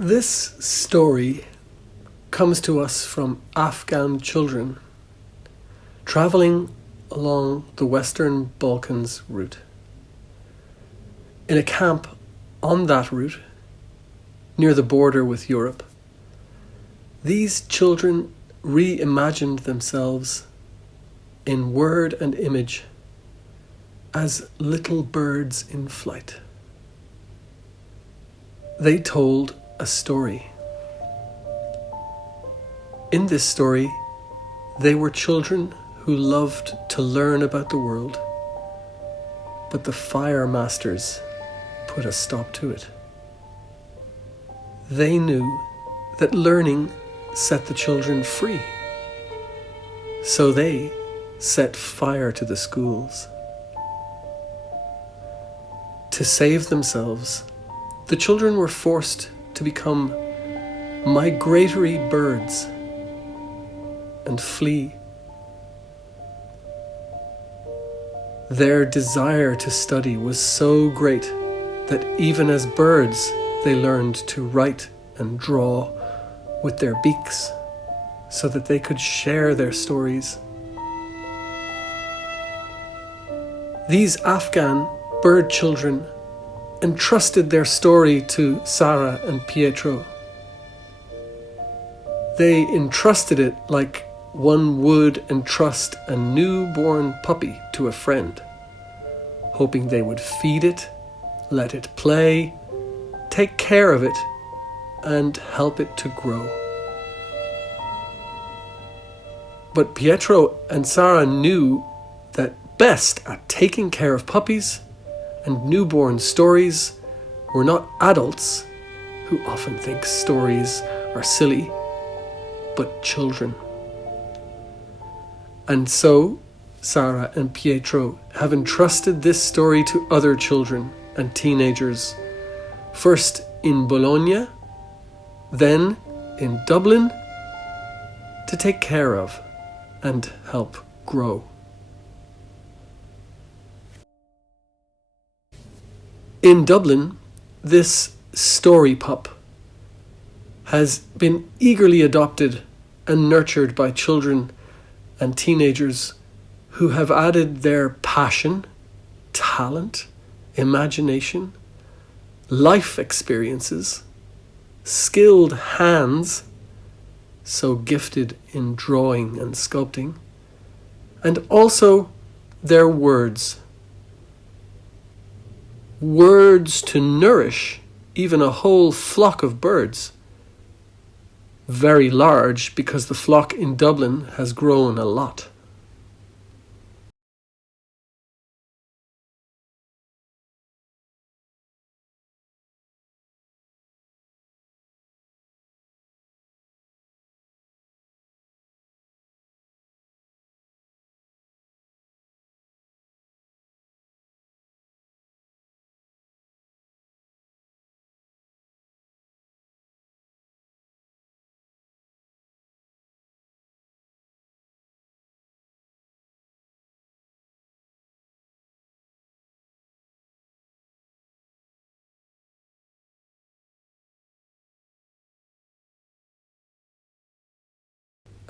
This story comes to us from Afghan children traveling along the Western Balkans route. In a camp on that route, near the border with Europe, these children reimagined themselves in word and image as little birds in flight. They told a story. In this story, they were children who loved to learn about the world, but the fire masters put a stop to it. They knew that learning set the children free, so they set fire to the schools. To save themselves, the children were forced to become migratory birds and flee. Their desire to study was so great that even as birds they learned to write and draw with their beaks so that they could share their stories. These Afghan bird children entrusted their story to Sarah and Pietro. They entrusted it like one would entrust a newborn puppy to a friend, hoping they would feed it, let it play, take care of it, and help it to grow. But Pietro and Sarah knew that best at taking care of puppies and newborn stories were not adults, who often think stories are silly, but children. And so, Sarah and Pietro have entrusted this story to other children and teenagers, first in Bologna, then in Dublin, to take care of and help grow. In Dublin, this story pup has been eagerly adopted and nurtured by children and teenagers who have added their passion, talent, imagination, life experiences, skilled hands, so gifted in drawing and sculpting, and also their words. Words to nourish even a whole flock of birds. Very large, because the flock in Dublin has grown a lot.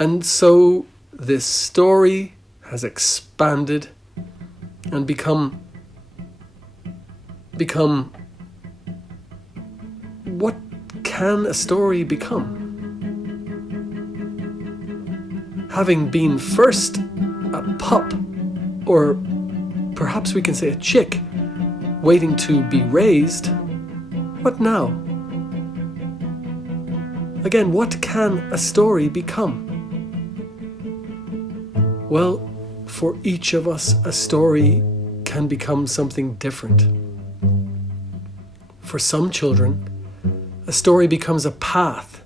And so this story has expanded and become what can a story become? Having been first a pup, or perhaps we can say a chick, waiting to be raised, what now? Again, what can a story become? Well, for each of us, a story can become something different. For some children, a story becomes a path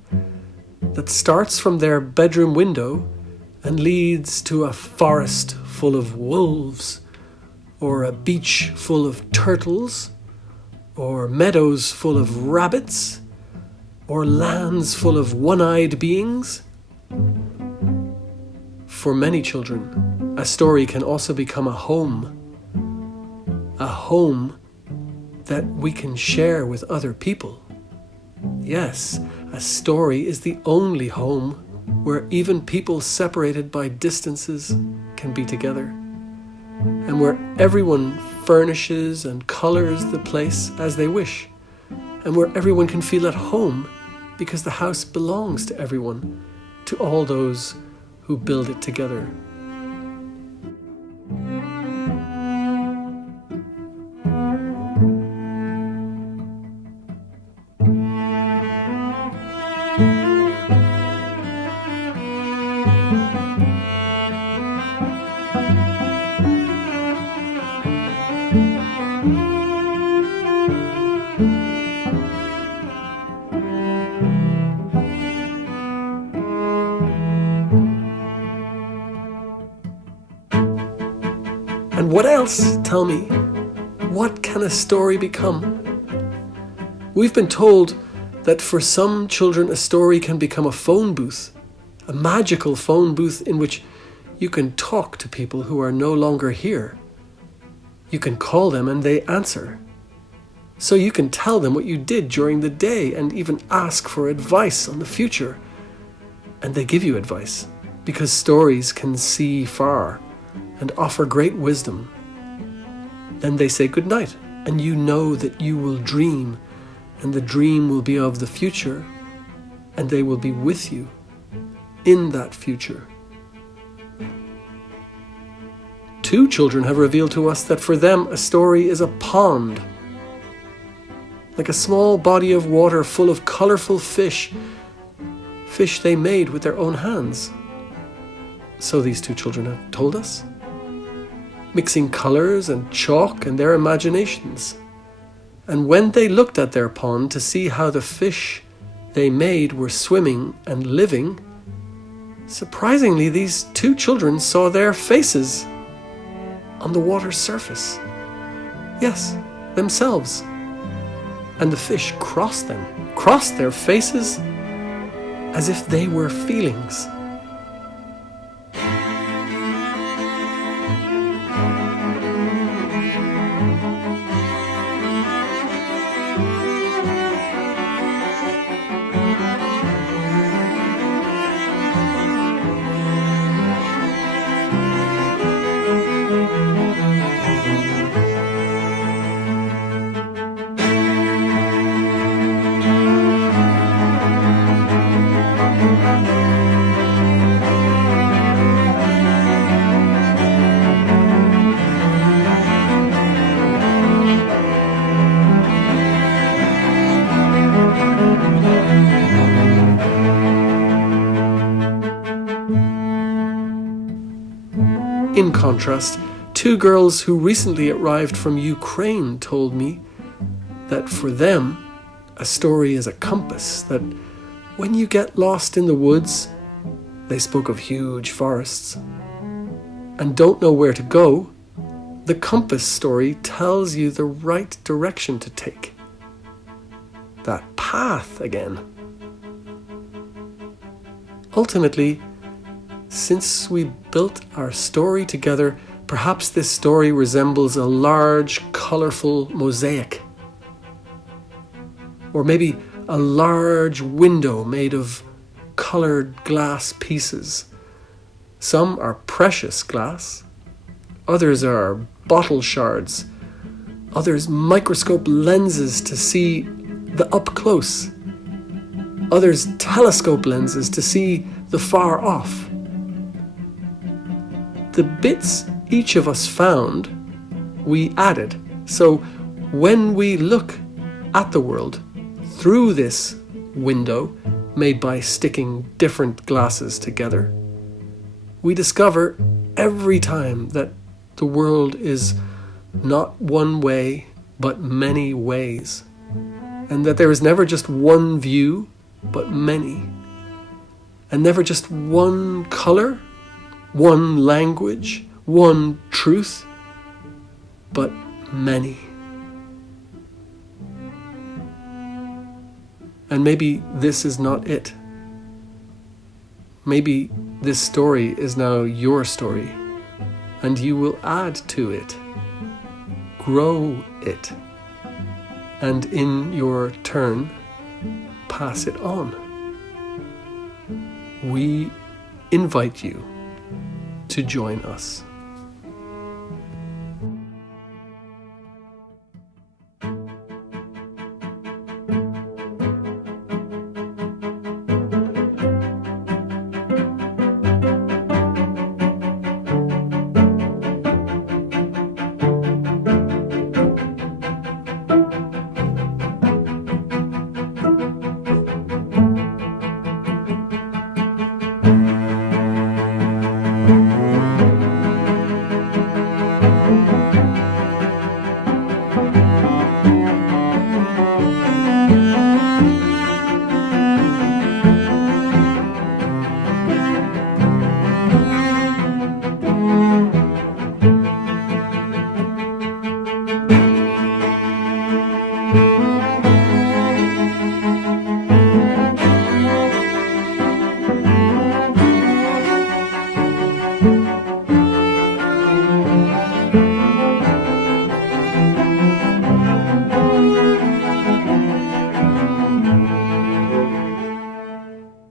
that starts from their bedroom window and leads to a forest full of wolves, or a beach full of turtles, or meadows full of rabbits, or lands full of one-eyed beings. For many children, a story can also become a home that we can share with other people. Yes, a story is the only home where even people separated by distances can be together, and where everyone furnishes and colors the place as they wish, and where everyone can feel at home because the house belongs to everyone, to all those who build it together. And what else? Tell me, what can a story become? We've been told that for some children a story can become a phone booth, a magical phone booth in which you can talk to people who are no longer here. You can call them and they answer. So you can tell them what you did during the day and even ask for advice on the future. And they give you advice because stories can see far and offer great wisdom. Then they say goodnight, and you know that you will dream, and the dream will be of the future, and they will be with you in that future. 2 children have revealed to us that for them a story is a pond, like a small body of water full of colorful fish they made with their own hands. So these 2 children have told us, mixing colors and chalk and their imaginations. And when they looked at their pond to see how the fish they made were swimming and living, surprisingly, these 2 children saw their faces on the water's surface. Yes, themselves. And the fish crossed their faces as if they were feelings. In contrast, 2 girls who recently arrived from Ukraine told me that for them, a story is a compass, that when you get lost in the woods, they spoke of huge forests, and don't know where to go, the compass story tells you the right direction to take. That path again. Ultimately, since we built our story together, perhaps this story resembles a large, colorful mosaic. Or maybe a large window made of colored glass pieces. Some are precious glass, others are bottle shards, others microscope lenses to see the up close, others telescope lenses to see the far off. The bits each of us found, we added. So when we look at the world through this window made by sticking different glasses together, we discover every time that the world is not one way, but many ways, and that there is never just one view, but many, and never just one color, one language, one truth, but many. And maybe this is not it. Maybe this story is now your story, and you will add to it, grow it, and in your turn, pass it on. We invite you to join us.